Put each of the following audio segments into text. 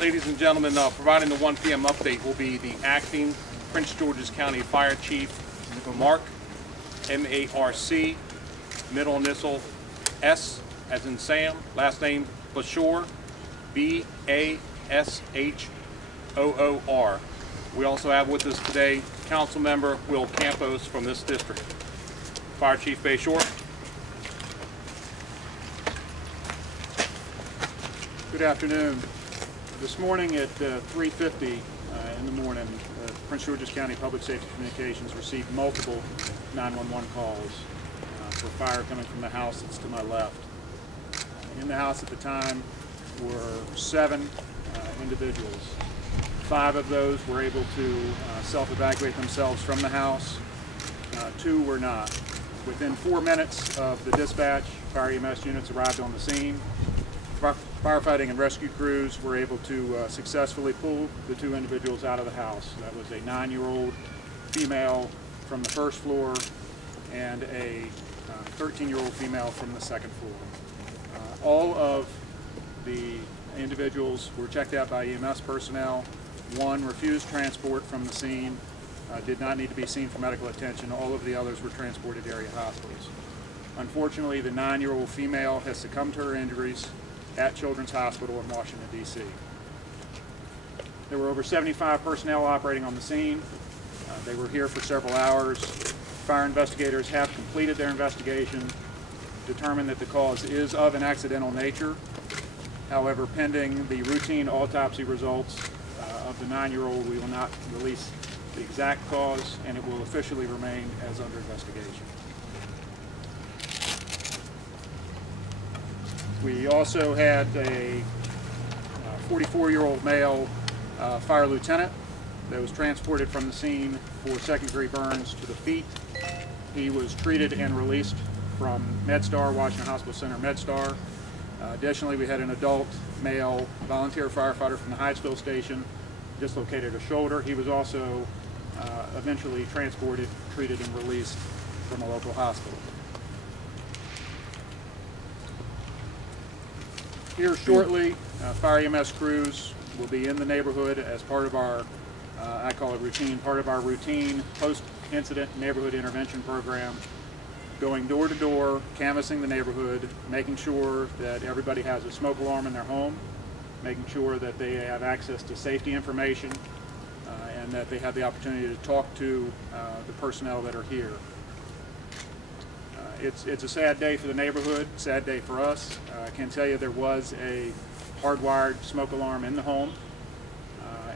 Ladies and gentlemen, providing the 1 p.m. update will be the acting Prince George's County Fire Chief, Mark, M-A-R-C, middle initial S as in Sam, last name Bashor, B-A-S-H-O-O-R. We also have with us today Council Member Will Campos from this district. Fire Chief Bashor. Good afternoon. This morning at 3:50 in the morning, Prince George's County Public Safety Communications received multiple 911 calls for fire coming from the house that's to my left. In the house at the time were 7 individuals. 5 of those were able to self-evacuate themselves from the house. 2 were not. Within 4 minutes of the dispatch, fire EMS units arrived on the scene. Firefighting and rescue crews were able to successfully pull the 2 individuals out of the house. That was a 9-year-old female from the first floor and a 13-year-old female from the second floor. All of the individuals were checked out by EMS personnel. 1 refused transport from the scene, did not need to be seen for medical attention. All of the others were transported to area hospitals. Unfortunately, the 9-year-old female has succumbed to her injuries at Children's Hospital in Washington, D.C. There were over 75 personnel operating on the scene. They were here for several hours. Fire investigators have completed their investigation, determined that the cause is of an accidental nature. However, pending the routine autopsy results of the 9-year-old, we will not release the exact cause, and it will officially remain as under investigation. We also had a 44-year-old male fire lieutenant that was transported from the scene for second-degree burns to the feet. He was treated and released from MedStar, Washington Hospital Center MedStar. Additionally, we had an adult male volunteer firefighter from the Hyattsville station, dislocated a shoulder. He was also eventually transported, treated, and released from a local hospital. Here shortly, fire EMS crews will be in the neighborhood as part of our, I call it routine, part of our routine post-incident neighborhood intervention program, going door to door, canvassing the neighborhood, making sure that everybody has a smoke alarm in their home, making sure that they have access to safety information, and that they have the opportunity to talk to the personnel that are here. It's a sad day for the neighborhood, sad day for us. I can tell you there was a hardwired smoke alarm in the home,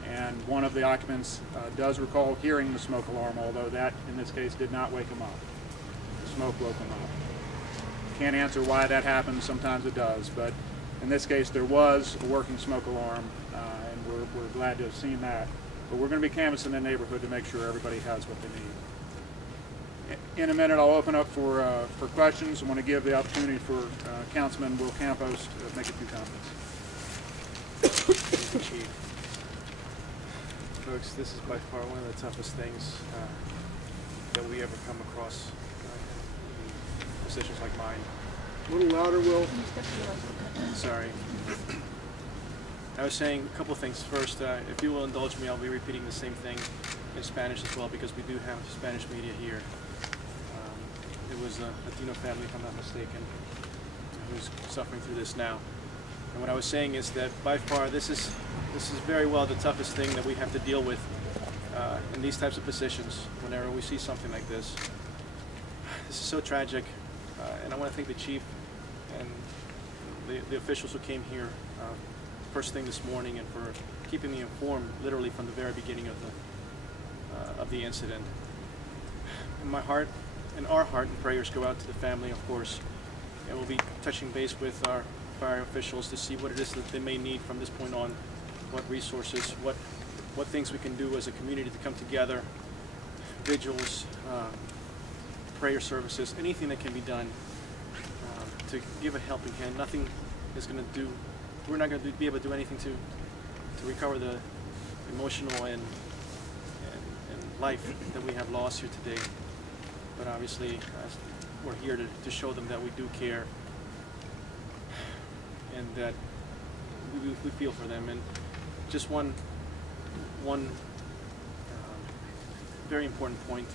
and one of the occupants does recall hearing the smoke alarm, although that, in this case, did not wake him up. The smoke woke him up. Can't answer why that happens, sometimes it does, but in this case there was a working smoke alarm, and we're glad to have seen that. But we're going to be canvassing the neighborhood to make sure everybody has what they need. In a minute, I'll open up for questions. I want to give the opportunity for Councilman Will Campos to make a few comments. Chief. Folks, this is by far one of the toughest things that we ever come across in positions like mine. A little louder, Will. Sorry. I was saying a couple things. First, if you will indulge me, I'll be repeating the same thing in Spanish as well, because we do have Spanish media here. It was a Latino family, if I'm not mistaken, who's suffering through this now. And what I was saying is that by far this is very well the toughest thing that we have to deal with in these types of positions whenever we see something like this. This is so tragic, and I want to thank the chief and the officials who came here first thing this morning and for keeping me informed literally from the very beginning of the incident. In my heart, and our heart and prayers go out to the family, of course, and we'll be touching base with our fire officials to see what it is that they may need from this point on, what resources, what things we can do as a community to come together, vigils, prayer services, anything that can be done to give a helping hand. Nothing is going to do, we're not going to be able to do anything to recover the emotional and life that we have lost here today. but obviously we're here to show them that we do care and that we feel for them. And just one very important point.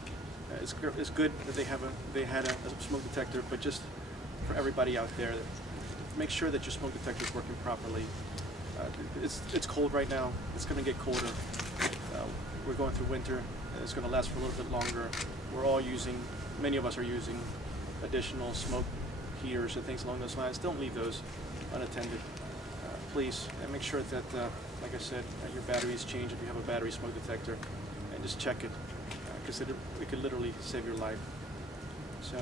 It's good that they had a smoke detector, but just for everybody out there, make sure that your smoke detector is working properly. It's cold right now. It's going to get colder. We're going through winter. It's going to last for a little bit longer. Many of us are using additional smoke heaters and things along those lines. Don't leave those unattended, please. And make sure that, like I said, your batteries change if you have a battery smoke detector, and just check it, because it could literally save your life. So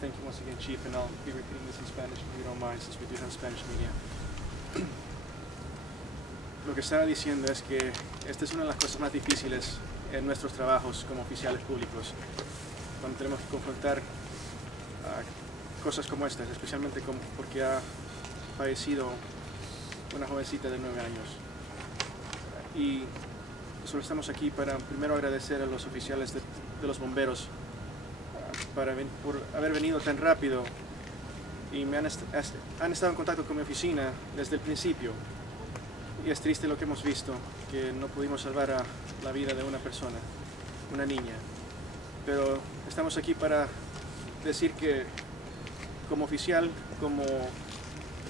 thank you once again, Chief, and I'll be repeating this in Spanish if you don't mind, since we do have Spanish media. Lo que estaba diciendo es que esta es una de las cosas más difíciles en nuestros trabajos como oficiales públicos, cuando tenemos que confrontar cosas como estas, especialmente porque ha fallecido una jovencita de 9 años. Y solo estamos aquí para primero agradecer a los oficiales de los bomberos por haber venido tan rápido y han estado en contacto con mi oficina desde el principio. Y es triste lo que hemos visto, que no pudimos salvar la vida de una persona, una niña. Pero estamos aquí para decir que como oficial, como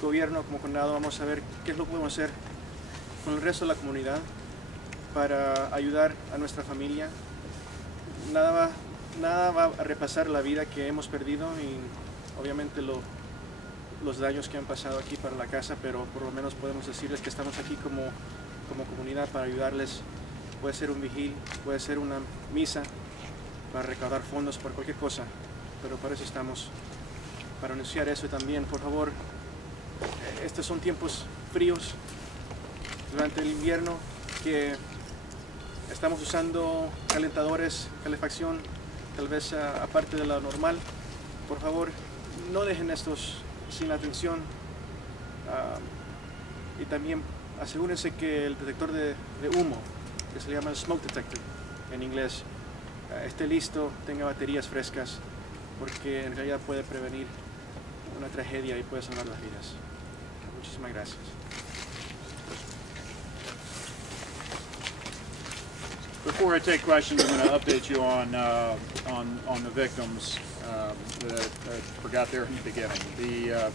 gobierno, como condado, vamos a ver qué es lo que podemos hacer con el resto de la comunidad para ayudar a nuestra familia. Nada va a repasar la vida que hemos perdido y obviamente los daños que han pasado aquí para la casa, pero por lo menos podemos decirles que estamos aquí como comunidad para ayudarles. Puede ser un vigil, puede ser una misa para recaudar fondos por cualquier cosa, pero para eso estamos, para anunciar eso. Y también, por favor, estos son tiempos fríos durante el invierno, que estamos usando calentadores, calefacción, tal vez aparte de lo normal. Por favor, no dejen estos sin atención, y también asegúrense que el detector de humo, que se llama smoke detector en inglés, esté listo, tenga baterías frescas, porque en realidad puede prevenir una tragedia y puede salvar las vidas. Muchísimas gracias. Before I take questions, I'm going to update you on the victims that I forgot there in the beginning. The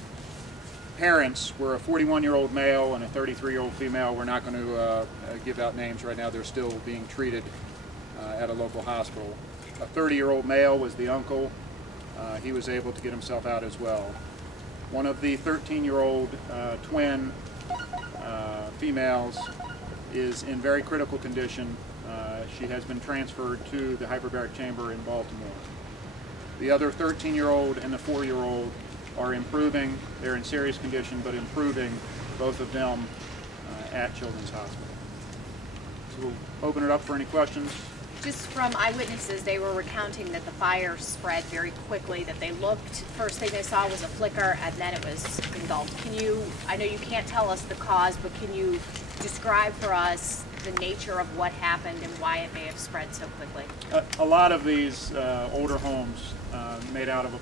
parents were a 41-year-old male and a 33-year-old female. We're not going to give out names right now. They're still being treated at a local hospital. A 30-year-old male was the uncle. He was able to get himself out as well. One of the 13-year-old twin females is in very critical condition. She has been transferred to the hyperbaric chamber in Baltimore. The other 13-year-old and the 4-year-old are improving. They're in serious condition, but improving, both of them at Children's Hospital. So we'll open it up for any questions. Just from eyewitnesses, they were recounting that the fire spread very quickly, that they looked, first thing they saw was a flicker, and then it was engulfed. Can you, I know you can't tell us the cause, but can you describe for us the nature of what happened and why it may have spread so quickly? A lot of these older homes made out of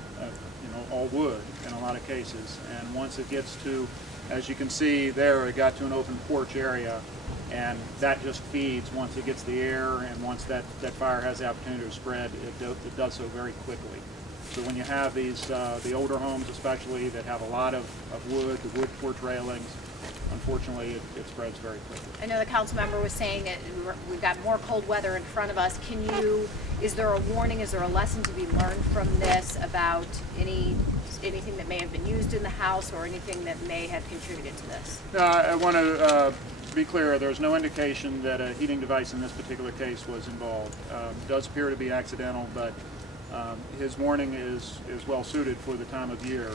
all wood in a lot of cases, and once it gets to, as you can see there, it got to an open porch area, and that just feeds once it gets the air, and once that fire has the opportunity to spread, it does so very quickly. So when you have these, the older homes especially, that have a lot of wood, the wood porch railings, unfortunately it spreads very quickly. I know the council member was saying that we've got more cold weather in front of us. Is there a warning, is there a lesson to be learned from this about anything that may have been used in the house or anything that may have contributed to this? No, I want to be clear, there's no indication that a heating device in this particular case was involved. It does appear to be accidental, but his warning is well suited for the time of year.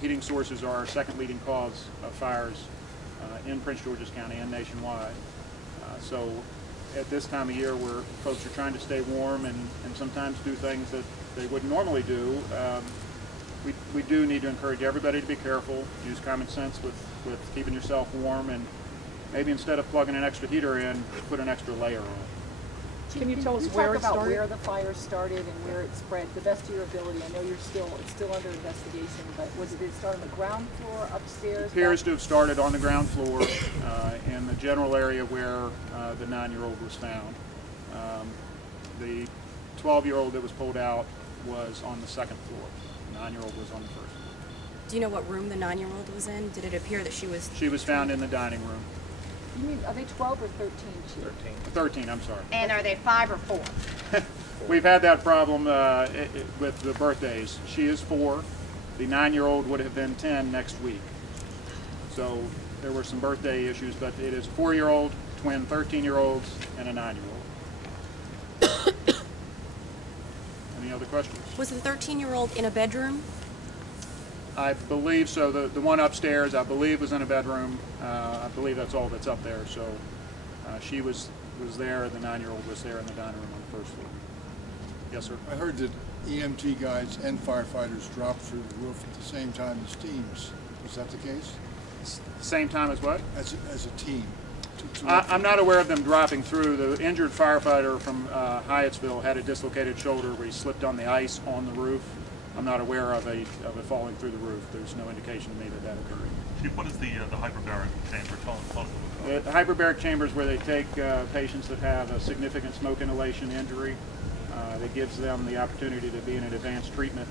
Heating sources are our second leading cause of fires in Prince George's County and nationwide. So at this time of year where folks are trying to stay warm and sometimes do things that they wouldn't normally do, we do need to encourage everybody to be careful, use common sense with keeping yourself warm, and maybe instead of plugging an extra heater in, put an extra layer on. Can you tell us where it talk about started? where the fire started and where it spread, the best of your ability? I know it's still under investigation, but did it start on the ground floor, upstairs? It appears to have started on the ground floor in the general area where the 9-year-old was found. The 12-year-old that was pulled out was on the second floor. The 9-year-old was on the first floor. Do you know what room the 9-year-old was in? Did it appear that she was... She was found in the dining room. You mean, are they 12 or 13? 13, I'm sorry. And are they 5 or 4? We've had that problem with the birthdays. She is 4. The 9-year-old would have been 10 next week. So there were some birthday issues, but it is a 4-year-old, twin 13-year-olds, and a 9-year-old. Any other questions? Was the 13-year-old in a bedroom? I believe so. The one upstairs, I believe, was in a bedroom. I believe that's all that's up there. So she was there. The 9-year-old was there in the dining room on the first floor. Yes, sir. I heard that EMT guys and firefighters dropped through the roof at the same time as teams. Was that the case? Same time as what? As a team. I'm not aware of them dropping through. The injured firefighter from Hyattsville had a dislocated shoulder where he slipped on the ice on the roof. I'm not aware of it falling through the roof. There's no indication to me that occurred. Chief, what is the hyperbaric chamber? Tell us about it. The hyperbaric chamber is where they take patients that have a significant smoke inhalation injury. That gives them the opportunity to be in an advanced treatment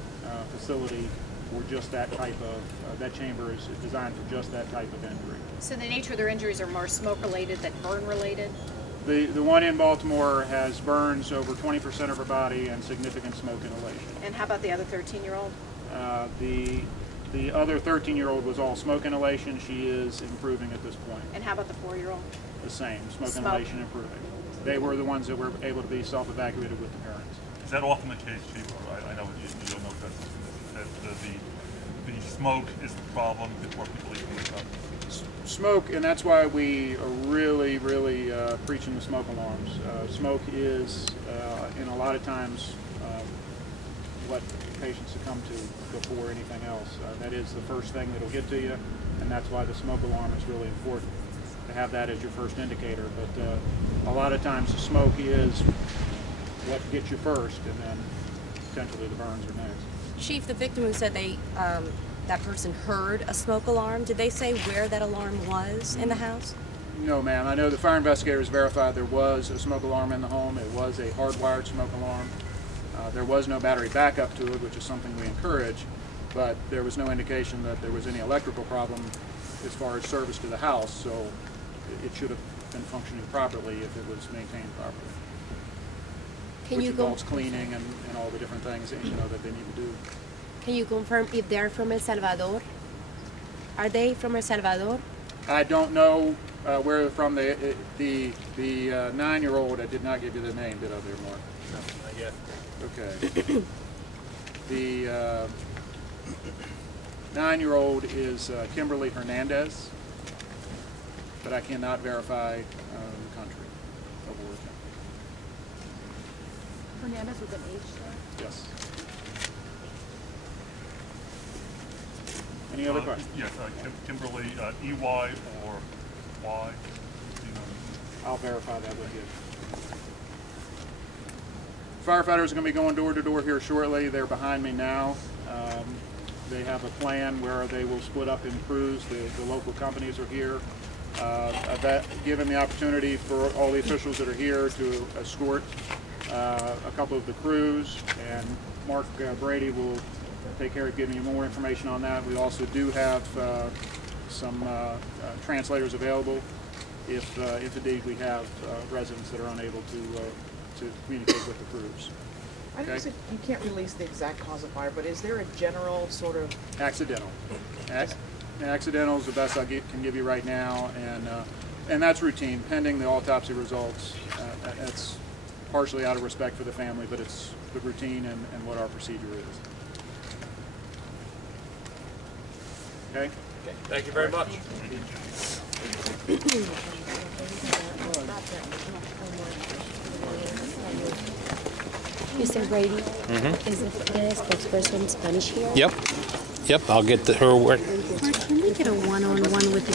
facility for just that type of, that chamber is designed for just that type of injury. So the nature of their injuries are more smoke-related than burn-related? The one in Baltimore has burns over 20% of her body and significant smoke inhalation. And how about the other 13-year-old? The other 13-year-old was all smoke inhalation. She is improving at this point. And how about the 4-year-old? The same, smoke inhalation improving. They were the ones that were able to be self-evacuated with the parents. Is that often the case, Chief? I know you don't know if that's the smoke is the problem before people even wake up. Smoke, and that's why we are really preaching the smoke alarms. Smoke is, in a lot of times, what patients succumb to before anything else. That is the first thing that'll get to you, and that's why the smoke alarm is really important, to have that as your first indicator. But a lot of times the smoke is what gets you first, and then potentially the burns are next. Chief, the victim who said that person heard a smoke alarm, did they say where that alarm was in the house? No, ma'am. I know the fire investigators verified there was a smoke alarm in the home. It was a hardwired smoke alarm. There was no battery backup to it, which is something we encourage, but there was no indication that there was any electrical problem as far as service to the house, so it should have been functioning properly if it was maintained properly. Which involves cleaning and all the different things that they need to do. Can you confirm if they're from El Salvador? Are they from El Salvador? I don't know where they're from. The 9-year-old, I did not give you the name, did I there, Mark? No, not yet. Okay. The 9-year-old is Kimberly Hernandez, but I cannot verify the country of origin. Hernandez with an H there? Yes. Any other questions? Yes, Kimberly, EY or Y? I'll verify that with you. Firefighters are going to be going door to door here shortly. They're behind me now. They have a plan where they will split up in crews. The local companies are here. I've given the opportunity for all the officials that are here to escort a couple of the crews, and Mark Brady will take care of giving you more information on that. We also do have some translators available if indeed we have residents that are unable to communicate with the crews. I know you can't release the exact cause of fire, but is there a general sort of... Accidental. Accidental is the best I can give you right now, and that's routine, pending the autopsy results. That's partially out of respect for the family, but it's the routine and what our procedure is. Okay? Thank you very much. Mr. Brady, is the spokesperson Spanish here? Yep, I'll get her work. Can we get a one-on-one with the